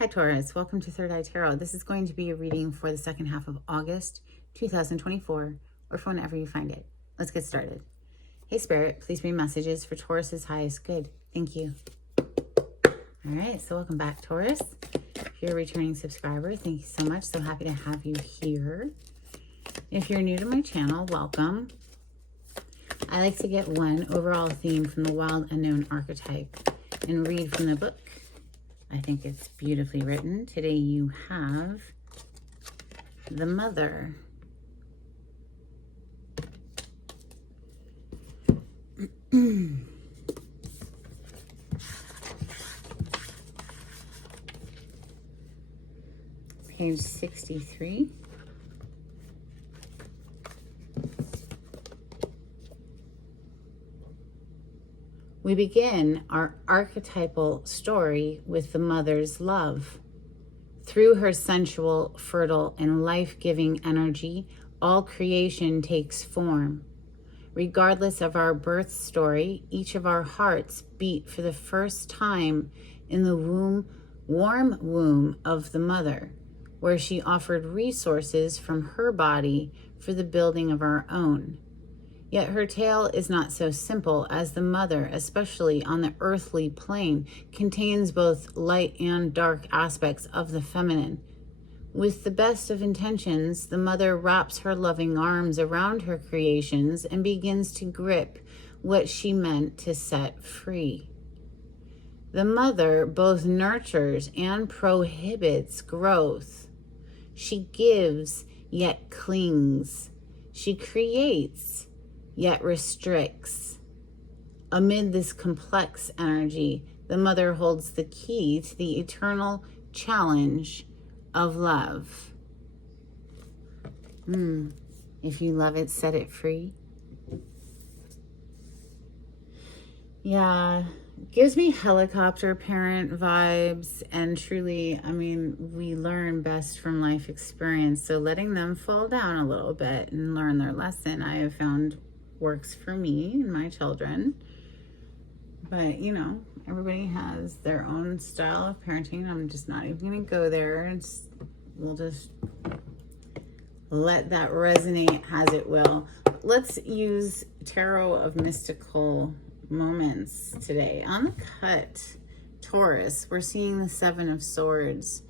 Hi Taurus, welcome to Third Eye Tarot. This is going to be a reading for the second half of August 2024, or for whenever you find it. Let's get started. Hey Spirit, please bring messages for Taurus's highest good. Thank you. All right, so welcome back, Taurus. If you're a returning subscriber, thank you so much. So happy to have you here. If you're new to my channel, welcome. I like to get one overall theme from the Wild Unknown archetype and read from the book. I think it's beautifully written. Today you have the Mother. Page 63. We begin our archetypal story with the mother's love. Through her sensual, fertile, and life-giving energy, all creation takes form. Regardless of our birth story, each of our hearts beat for the first time in the warm womb of the mother, where she offered resources from her body for the building of our own. Yet her tale is not so simple, as the mother, especially on the earthly plane, contains both light and dark aspects of the feminine. With the best of intentions, the mother wraps her loving arms around her creations and begins to grip what she meant to set free. The mother both nurtures and prohibits growth. She gives, yet clings. She creates, yet restricts. Amid this complex energy, the mother holds the key to the eternal challenge of love. If you love it, set it free. Yeah, gives me helicopter parent vibes, and truly, I mean, we learn best from life experience, so letting them fall down a little bit and learn their lesson, I have found works for me and my children. But you know, everybody has their own style of parenting. I'm just not even gonna go there. We'll just let that resonate as it will. Let's use Tarot of Mystical Moments today. On the cut, Taurus, we're seeing the Seven of Swords.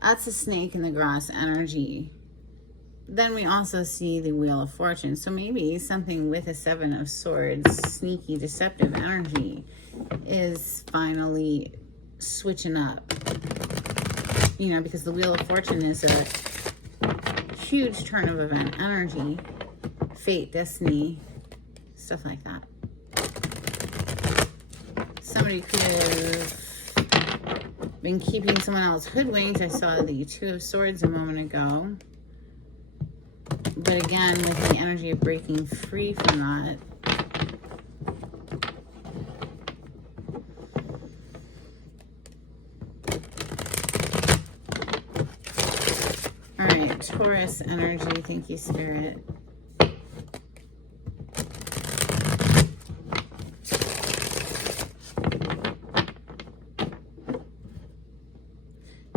That's a snake in the grass energy. Then we also see the Wheel of Fortune. So maybe something with a Seven of Swords, sneaky, deceptive energy, is finally switching up. You know, because the Wheel of Fortune is a huge turn of event energy. Fate, destiny, stuff like that. Somebody could have been keeping someone else hoodwinked. I saw the Two of Swords a moment ago. But again, with the energy of breaking free from that. All right, Taurus energy. Thank you, Spirit.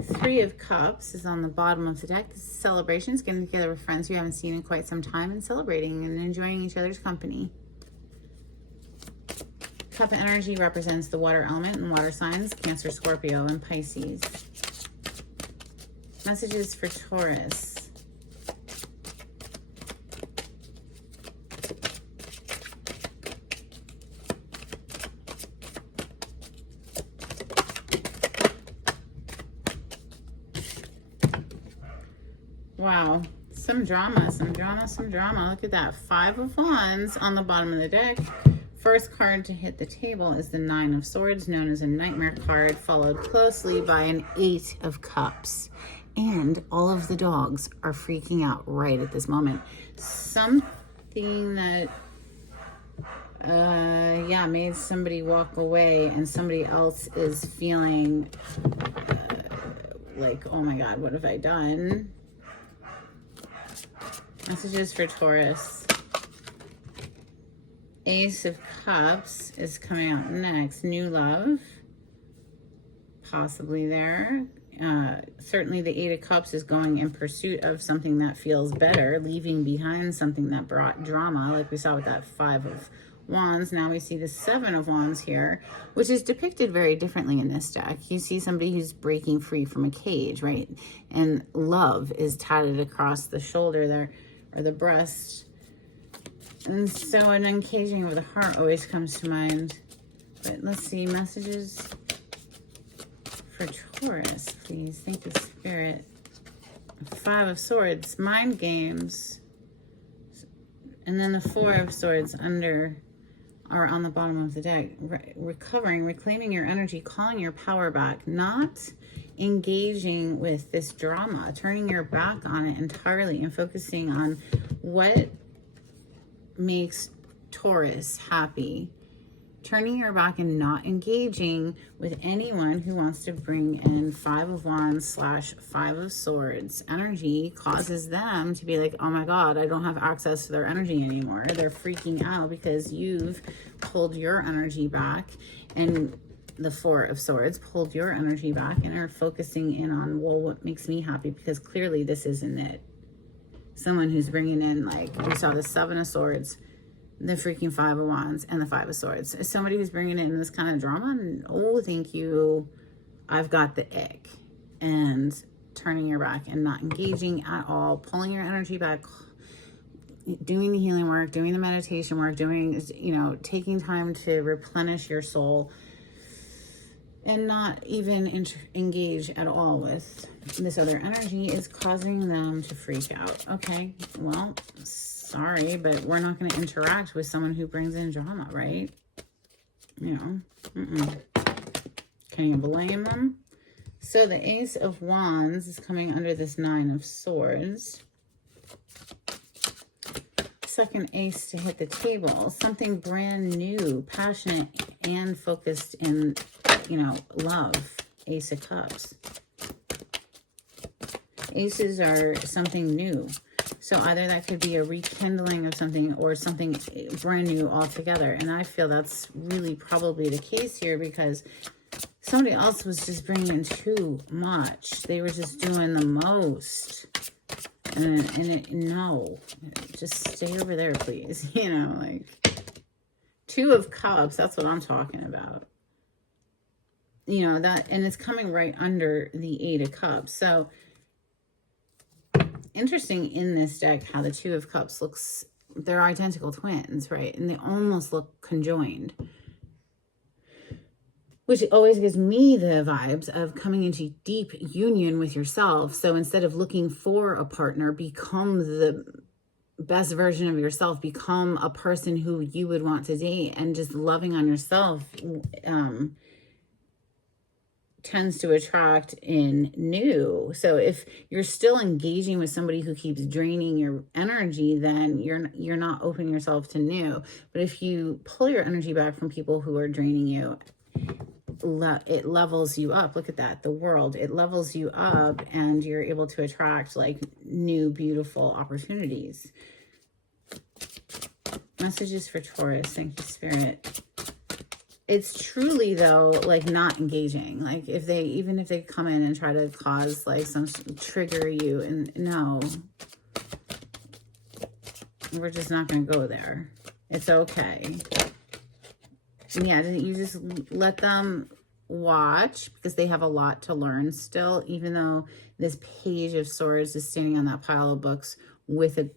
Three of Cups is on the bottom of the deck. This is celebrations, getting together with friends you haven't seen in quite some time and celebrating and enjoying each other's company. Cup energy represents the water element and water signs, Cancer, Scorpio, and Pisces. Messages for Taurus. Wow, some drama, some drama, some drama. Look at that. Five of Wands on the bottom of the deck. First card to hit the table is the Nine of Swords, known as a nightmare card, followed closely by an Eight of Cups. And all of the dogs are freaking out right at this moment. Something that, made somebody walk away, and somebody else is feeling like, oh my God, what have I done? Messages for Taurus. Ace of Cups is coming out next. New love. possibly there. Certainly the Eight of Cups is going in pursuit of something that feels better, leaving behind something that brought drama, like we saw with that Five of Wands. Now we see the Seven of Wands here, which is depicted very differently in this deck. You see somebody who's breaking free from a cage, right? And love is tatted across the shoulder there, or the breast. And so an uncaging of the heart always comes to mind. But let's see, messages for Taurus, please. Thank you, Spirit. Five of Swords, mind games. And then the Four of Swords under, or on the bottom of the deck. Recovering, reclaiming your energy, calling your power back, not engaging with this drama, turning your back on it entirely and focusing on what makes Taurus happy. Turning your back and not engaging with anyone who wants to bring in Five of Wands / Five of Swords energy causes them to be like, oh my God, I don't have access to their energy anymore. They're freaking out because you've pulled your energy back, and the Four of Swords pulled your energy back and are focusing in on, well, what makes me happy? Because clearly this isn't it. Someone who's bringing in, like we saw the Seven of Swords, the freaking Five of Wands, and the Five of Swords. Is somebody who's bringing in this kind of drama, and oh, thank you, I've got the ick. And turning your back and not engaging at all, pulling your energy back, doing the healing work, doing the meditation work, doing, you know, taking time to replenish your soul, and not even engage at all with this other energy is causing them to freak out. Okay, well, sorry, but we're not going to interact with someone who brings in drama, right? You know, can you blame them? So the Ace of Wands is coming under this Nine of Swords. Second ace to hit the table. Something brand new, passionate, and focused in, you know, love. Ace of Cups. Aces are something new. So either that could be a rekindling of something or something brand new altogether. And I feel that's really probably the case here because somebody else was just bringing in too much. They were just doing the most. No, just stay over there, please. You know, like Two of Cups, that's what I'm talking about. You know, that, and it's coming right under the Eight of Cups. So interesting in this deck how the Two of Cups looks, they're identical twins, right? And they almost look conjoined, which always gives me the vibes of coming into deep union with yourself. So instead of looking for a partner, become the best version of yourself, become a person who you would want to date, and just loving on yourself tends to attract in new. So if you're still engaging with somebody who keeps draining your energy, then you're not opening yourself to new. But if you pull your energy back from people who are draining you, it levels you up. Look at that, the world, it levels you up, and you're able to attract like new beautiful opportunities. Messages for Taurus. Thank you, Spirit. It's truly though like not engaging. Like even if they come in and try to cause like some trigger you, and no, we're just not going to go there. It's okay. Yeah, you just let them watch because they have a lot to learn still, even though this Page of Swords is standing on that pile of books with a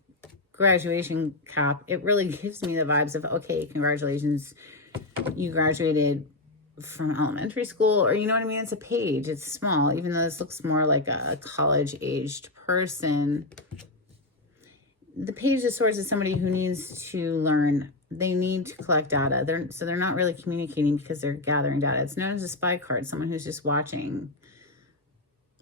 graduation cap. It really gives me the vibes of, okay, congratulations, you graduated from elementary school, or you know what I mean? It's a page, it's small, even though this looks more like a college-aged person. The Page of Swords is somebody who needs to learn. They need to collect data. They're not really communicating because they're gathering data. It's known as a spy card, someone who's just watching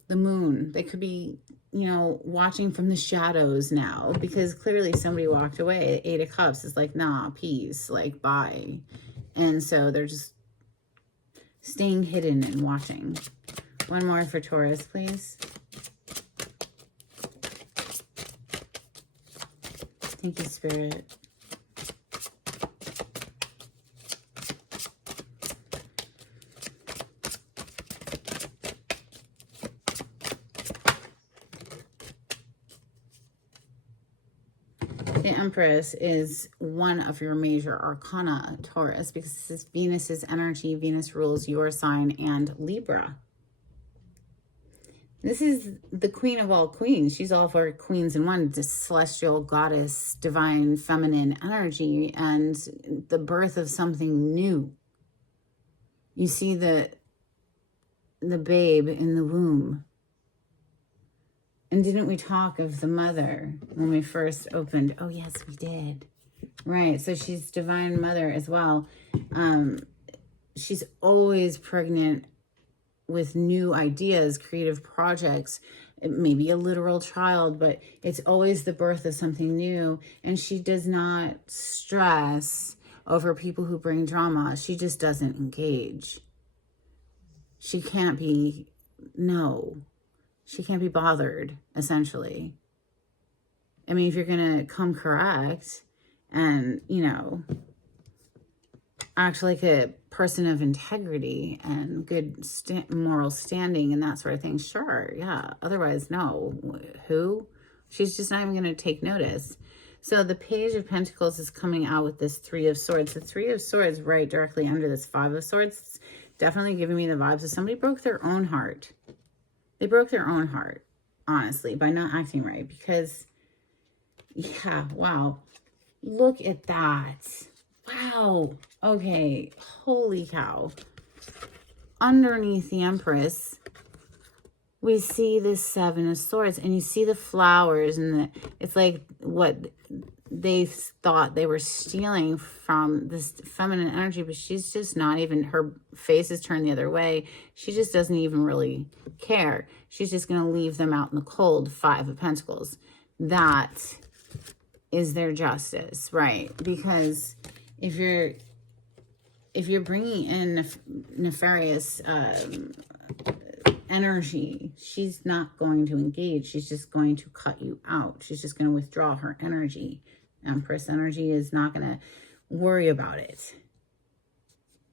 the moon. They could be, you know, watching from the shadows now because clearly somebody walked away. Eight of Cups is like, nah, peace, like, bye. And so they're just staying hidden and watching. One more for Taurus, please. Thank you, Spirit. The Empress is one of your major arcana, Taurus, because this is Venus's energy. Venus rules your sign and Libra. This is the queen of all queens. She's all for queens in one, the celestial goddess, divine feminine energy, and the birth of something new. You see the babe in the womb. And didn't we talk of the mother when we first opened? Oh, yes, we did. Right. So she's divine mother as well. She's always pregnant with new ideas, creative projects. It may be a literal child, but it's always the birth of something new. And she does not stress over people who bring drama. She just doesn't engage. She can't be, she can't be bothered, essentially. I mean, if you're going to come correct and, act like a person of integrity and good moral standing and that sort of thing, sure, yeah. Otherwise, no. Who? She's just not even going to take notice. So the Page of Pentacles is coming out with this Three of Swords. The Three of Swords right directly under this Five of Swords. It's definitely giving me the vibes of somebody broke their own heart. They broke their own heart, honestly, by not acting right. Because, yeah, wow. Look at that. Wow. Okay. Holy cow. Underneath the Empress, we see this Seven of Swords. And you see the flowers. And it's like what they thought they were stealing from this feminine energy. But she's just not even, her face is turned the other way. She just doesn't even really care. She's just going to leave them out in the cold. Five of Pentacles. That is their justice, right? Because if you're bringing in nefarious energy, she's not going to engage. She's just going to cut you out. She's just going to withdraw her energy. Empress energy is not going to worry about it.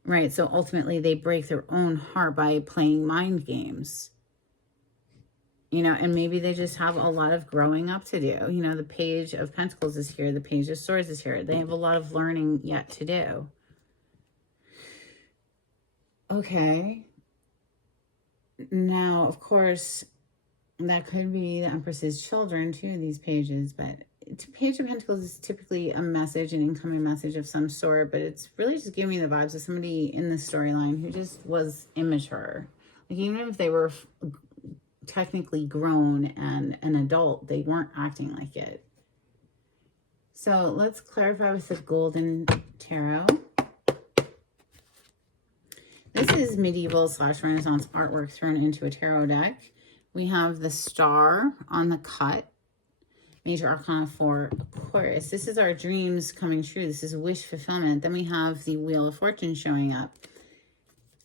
Right? So ultimately, they break their own heart by playing mind games. And maybe they just have a lot of growing up to do. The Page of Pentacles is here. The Page of Swords is here. They have a lot of learning yet to do. Okay. Now, of course, that could be the Empress's children too, these pages. But Page of Pentacles is typically a message, an incoming message of some sort. But it's really just giving me the vibes of somebody in the storyline who just was immature. Like, even if they were technically grown and an adult, they weren't acting like it. So let's clarify with the Golden Tarot. This is medieval / Renaissance artwork thrown into a tarot deck. We have the Star on the cut. Major Arcana for Aquarius. This is our dreams coming true. This is wish fulfillment. Then we have the Wheel of Fortune showing up.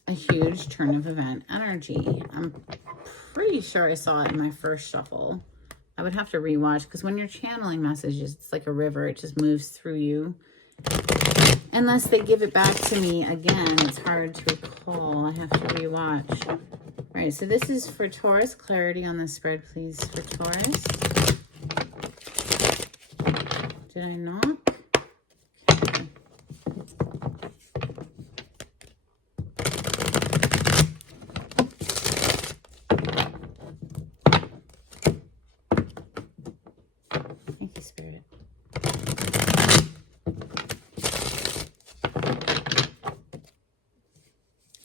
A huge turn of event energy. I'm pretty sure I saw it in my first shuffle. I would have to rewatch, because when you're channeling messages, it's like a river. It just moves through you. Unless they give it back to me again, it's hard to recall. I have to rewatch. All right, so this is for Taurus. Clarity on the spread, please, for Taurus. Did I not? Okay. Thank you, Spirit.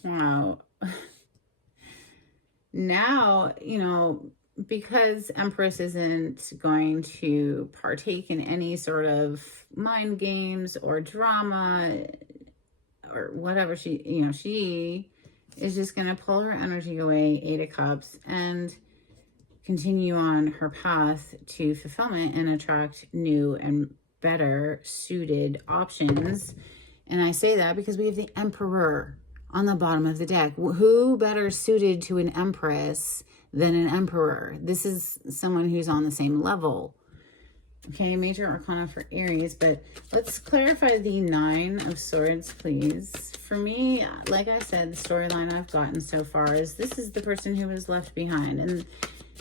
Wow. Now, because Empress isn't going to partake in any sort of mind games or drama or whatever, she is just going to pull her energy away, Eight of Cups, and continue on her path to fulfillment and attract new and better suited options. And I say that because we have the Emperor on the bottom of the deck. Who better suited to an Empress than an Emperor? This is someone who's on the same level. Okay, Major Arcana for Aries, but let's clarify the Nine of Swords, please. For me, like I said, the storyline I've gotten so far is this is the person who was left behind. And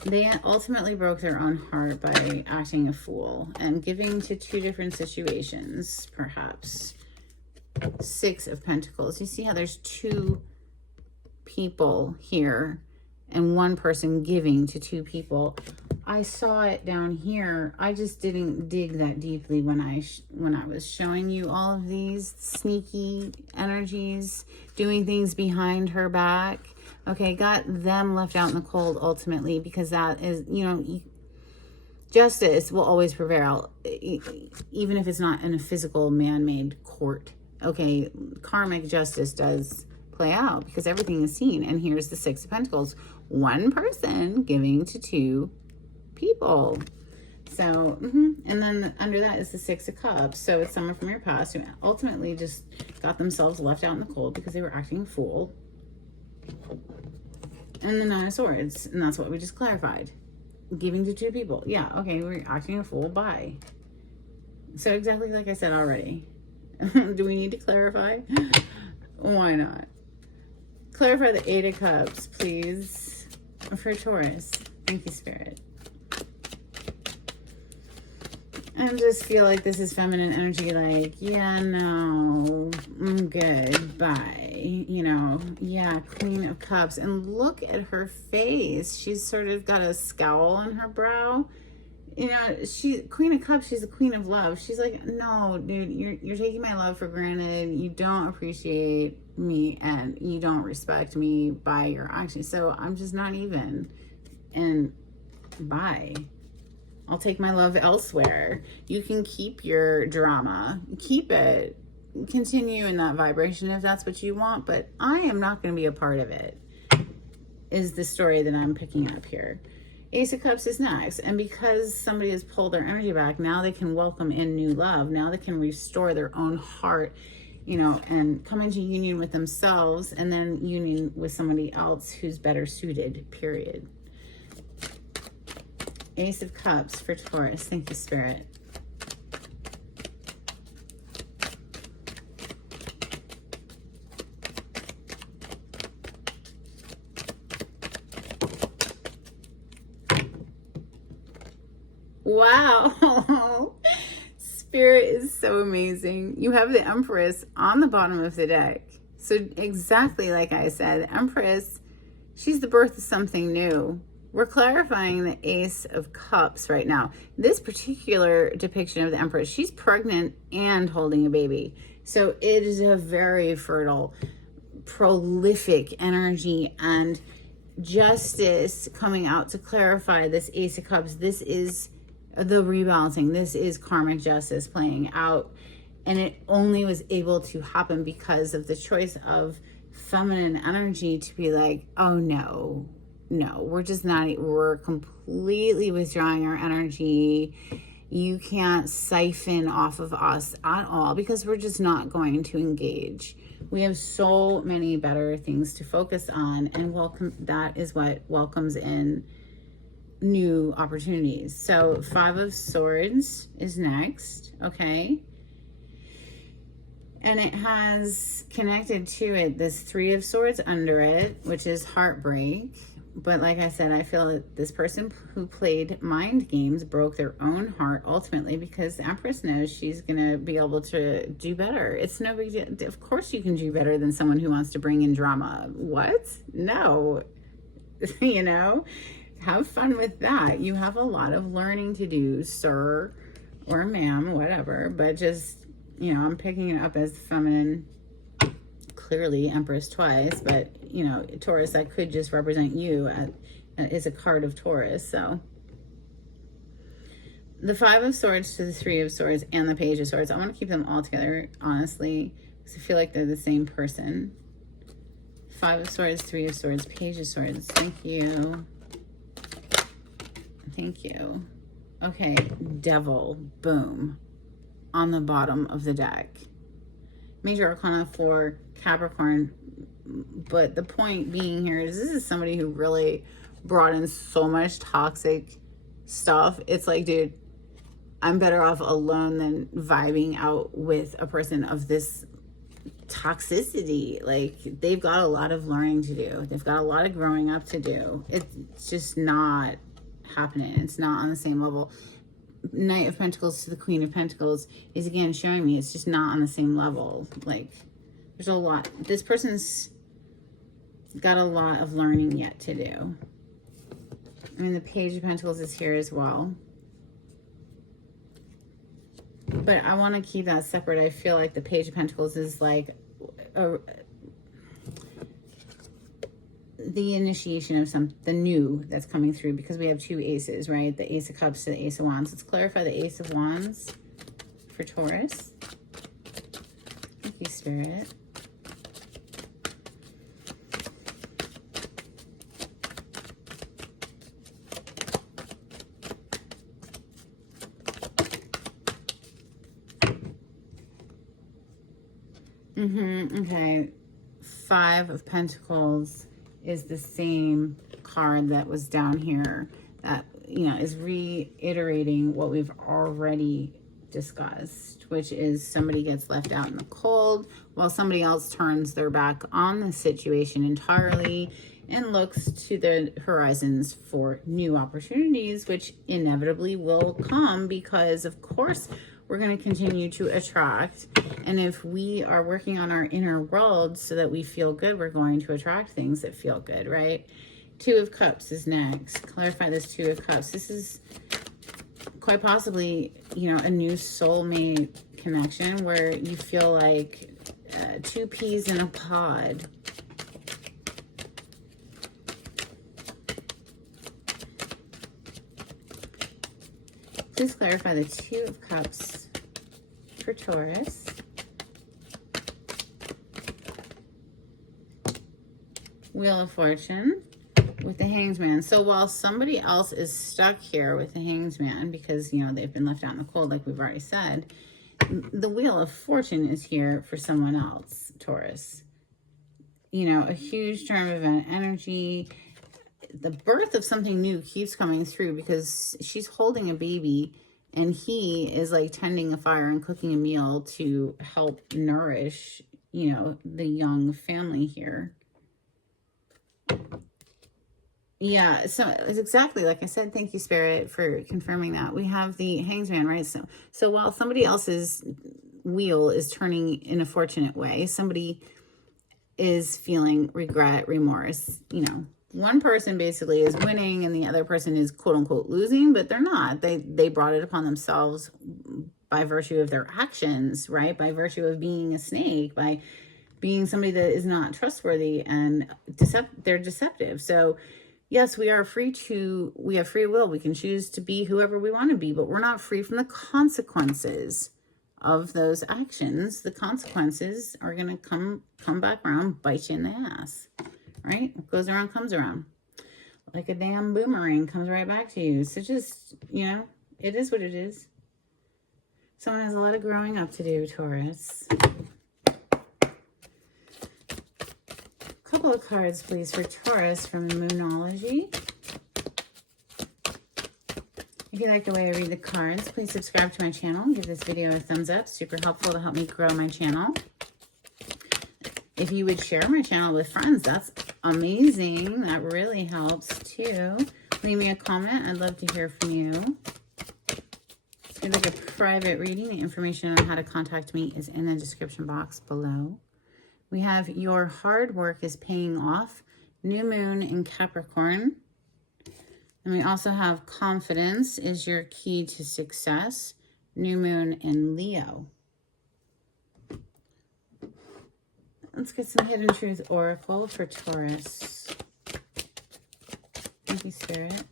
They ultimately broke their own heart by acting a fool and giving to two different situations, perhaps. Six of Pentacles. You see how there's two people here and one person giving to two people. I saw it down here. I just didn't dig that deeply when I was showing you all of these sneaky energies, doing things behind her back. Okay, got them left out in the cold ultimately, because that is, you know, justice will always prevail, even if it's not in a physical man-made court. Okay, karmic justice does play out because everything is seen. And here's the Six of Pentacles. One person giving to two people. So, and then under that is the Six of Cups. So it's someone from your past who ultimately just got themselves left out in the cold because they were acting a fool. And the Nine of Swords. And that's what we just clarified. Giving to two people. Yeah, okay, we're acting a fool. Bye. So exactly like I said already. Do we need to clarify? Why not? Clarify the Eight of Cups, please, for Taurus. Thank you, Spirit. I just feel like this is feminine energy, like, yeah, no, I'm good, bye. You know, yeah, Queen of Cups. And look at her face. She's sort of got a scowl on her brow. You know, Queen of Cups, she's the Queen of Love. She's like, no, dude, you're taking my love for granted. You don't appreciate me and you don't respect me by your actions. So I'm just not even. And bye. I'll take my love elsewhere. You can keep your drama. Keep it. Continue in that vibration if that's what you want. But I am not going to be a part of it, is the story that I'm picking up here. Ace of Cups is next. And because somebody has pulled their energy back, now they can welcome in new love. Now they can restore their own heart, you know, and come into union with themselves and then union with somebody else who's better suited, period. Ace of Cups for Taurus. Thank you, Spirit. Wow. Spirit is so amazing. You have the Empress on the bottom of the deck. So exactly like I said, the Empress, she's the birth of something new. We're clarifying the Ace of Cups right now. This particular depiction of the Empress, she's pregnant and holding a baby. So it is a very fertile, prolific energy and justice coming out to clarify this Ace of Cups. This is the rebalancing. This is karmic justice playing out. And it only was able to happen because of the choice of feminine energy to be like, oh no, we're just not, we're completely withdrawing our energy. You can't siphon off of us at all because we're just not going to engage. We have so many better things to focus on, and that is what welcomes in new opportunities. So Five of Swords is next, okay? And it has connected to it this Three of Swords under it, which is heartbreak. But like I said, I feel that this person who played mind games broke their own heart ultimately because the Empress knows she's going to be able to do better. It's no big deal. Of course you can do better than someone who wants to bring in drama. What? No. You know? Have fun with that. You have a lot of learning to do, sir or ma'am, whatever. But just, you know, I'm picking it up as feminine. Clearly Empress twice, but you know, Taurus, that could just represent you as a card of Taurus. So the Five of Swords to the Three of Swords and the Page of Swords, I want to keep them all together, honestly, because I feel like they're the same person. Five of Swords, Three of Swords, Page of Swords. Thank you. Thank you. Okay, Devil, boom, on the bottom of the deck. Major Arcana for Capricorn, but the point being here is this is somebody who really brought in so much toxic stuff. It's like, dude, I'm better off alone than vibing out with a person of this toxicity. Like, they've got a lot of learning to do. They've got a lot of growing up to do. It's just not happening. It's not on the same level. Knight of Pentacles to the Queen of Pentacles is again showing me it's just not on the same level. Like, there's a lot. This person's got a lot of learning yet to do. I mean, the Page of Pentacles is here as well. But I want to keep that separate. I feel like the Page of Pentacles is like the initiation of the new that's coming through, because we have two aces, right? The Ace of Cups to the Ace of Wands. Let's clarify the Ace of Wands for Taurus. Thank you, Spirit. Okay. Five of Pentacles is the same card that was down here that, you know, is reiterating what we've already discussed, which is somebody gets left out in the cold while somebody else turns their back on the situation entirely and looks to the horizons for new opportunities, which inevitably will come because, of course, we're going to continue to attract. And if we are working on our inner world so that we feel good, we're going to attract things that feel good, right? Two of Cups is next. Clarify this Two of Cups. This is quite possibly, you know, a new soulmate connection where you feel like two peas in a pod. Please clarify the Two of Cups for Taurus. Wheel of Fortune with the Hanged Man. So while somebody else is stuck here with the Hanged Man because, you know, they've been left out in the cold, like we've already said, the Wheel of Fortune is here for someone else, Taurus. You know, a huge term event energy. The birth of something new keeps coming through because she's holding a baby and he is like tending a fire and cooking a meal to help nourish, you know, the young family here. Yeah, so it's exactly like I said. Thank you, Spirit, for confirming that. We have the Hanged Man, right? So while somebody else's wheel is turning in a fortunate way, somebody is feeling regret, remorse. You know, one person basically is winning and the other person is quote unquote losing, but they're not. They brought it upon themselves by virtue of their actions, right? By virtue of being a snake, by being somebody that is not trustworthy and they're deceptive. So yes, we have free will. We can choose to be whoever we want to be, but we're not free from the consequences of those actions. The consequences are going to come back around, bite you in the ass, right? What goes around comes around. Like a damn boomerang, comes right back to you. So just, you know, it is what it is. Someone has a lot of growing up to do, Taurus. Couple of cards, please, for Taurus from Moonology. If you like the way I read the cards, please subscribe to my channel. Give this video a thumbs up. Super helpful to help me grow my channel. If you would share my channel with friends, that's amazing. That really helps too. Leave me a comment. I'd love to hear from you. If you'd like a private reading, the information on how to contact me is in the description box below. We have your hard work is paying off. New moon in Capricorn. And we also have confidence is your key to success. New moon in Leo. Let's get some Hidden Truth Oracle for Taurus. Thank you, Spirit.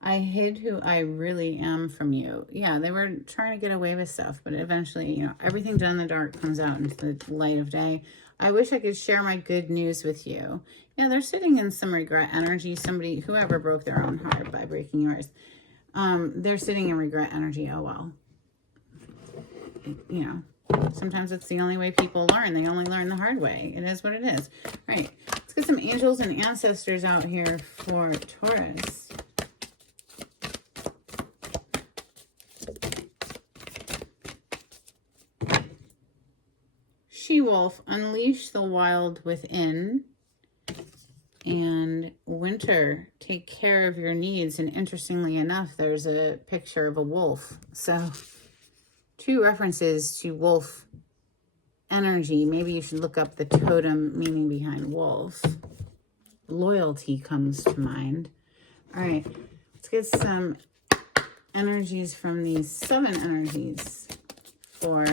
I hid who I really am from you. Yeah, they were trying to get away with stuff, but eventually, you know, everything done in the dark comes out into the light of day. I wish I could share my good news with you. Yeah, they're sitting in some regret energy. Somebody, whoever broke their own heart by breaking yours. They're sitting in regret energy. Oh, well. You know, sometimes it's the only way people learn. They only learn the hard way. It is what it is. All right, let's get some angels and ancestors out here for Taurus. She-wolf, unleash the wild within. And winter, take care of your needs. And interestingly enough, there's a picture of a wolf. So 2 references to wolf energy. Maybe you should look up the totem meaning behind wolf. Loyalty comes to mind. All right, let's get some energies from these 7 energies for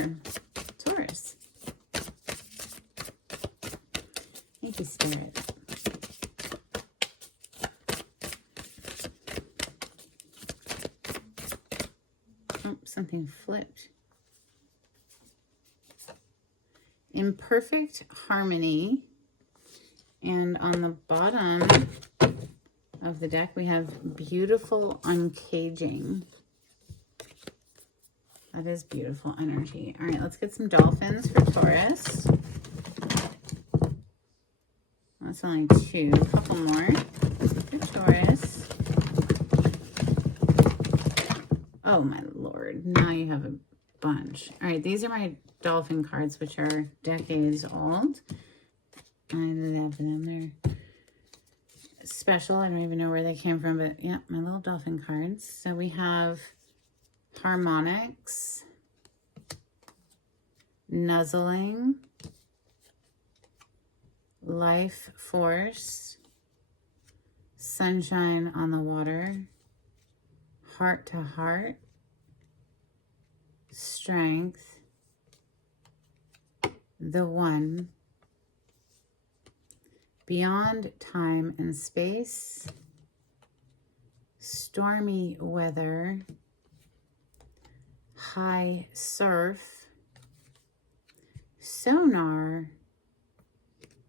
Taurus. Thank you, Spirit. Oh, something flipped. Imperfect harmony. And on the bottom of the deck, we have beautiful uncaging. That is beautiful energy. All right, let's get some dolphins for Taurus. That's only 2. A couple more for Taurus. Oh, my Lord. Now you have a bunch. All right, these are my dolphin cards, which are decades old. I love them. They're special. I don't even know where they came from, but yeah, my little dolphin cards. So we have harmonics, nuzzling, life force, sunshine on the water, heart to heart, strength, the one, beyond time and space, stormy weather, high surf, sonar,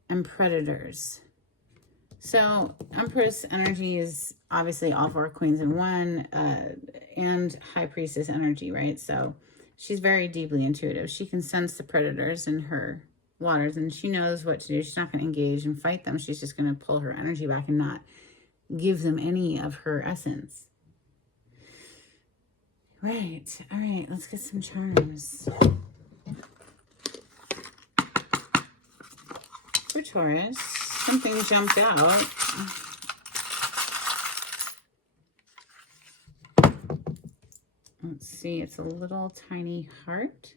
and predators. So Empress energy is obviously all 4 queens in one, and High Priestess energy, right? So she's very deeply intuitive. She can sense the predators in her waters, and she knows what to do. She's not going to engage and fight them. She's just going to pull her energy back and not give them any of her essence. Right. All right. Let's get some charms for Taurus. Something jumped out. Let's see. It's a little tiny heart.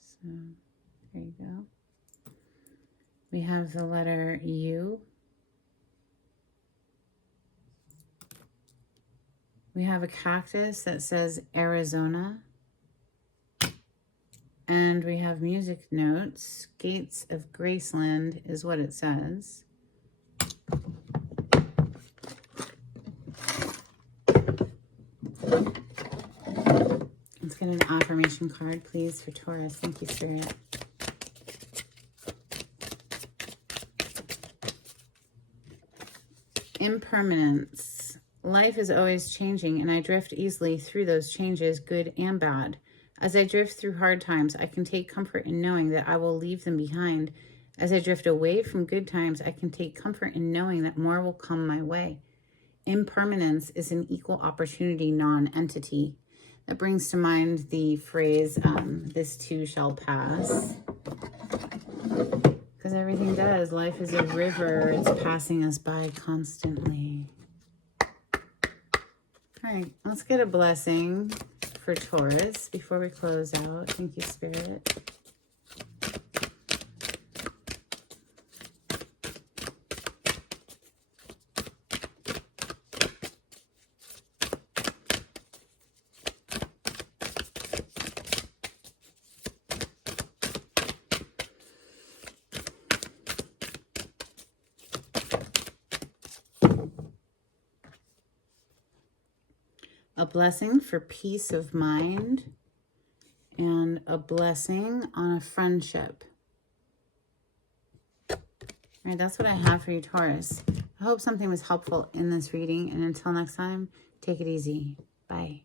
So there you go. We have the letter U. We have a cactus that says Arizona. And we have music notes. Gates of Graceland is what it says. Let's get an affirmation card, please, for Taurus. Thank you, Spirit. Impermanence. Life is always changing, and I drift easily through those changes, good and bad. As I drift through hard times, I can take comfort in knowing that I will leave them behind. As I drift away from good times, I can take comfort in knowing that more will come my way. Impermanence is an equal opportunity non-entity. That brings to mind the phrase, this too shall pass. Because everything does. Life is a river. It's passing us by constantly. All right, let's get a blessing for Taurus before we close out. Thank you, Spirit. A blessing for peace of mind, and a blessing on a friendship. All right, that's what I have for you, Taurus. I hope something was helpful in this reading, and until next time, take it easy. Bye.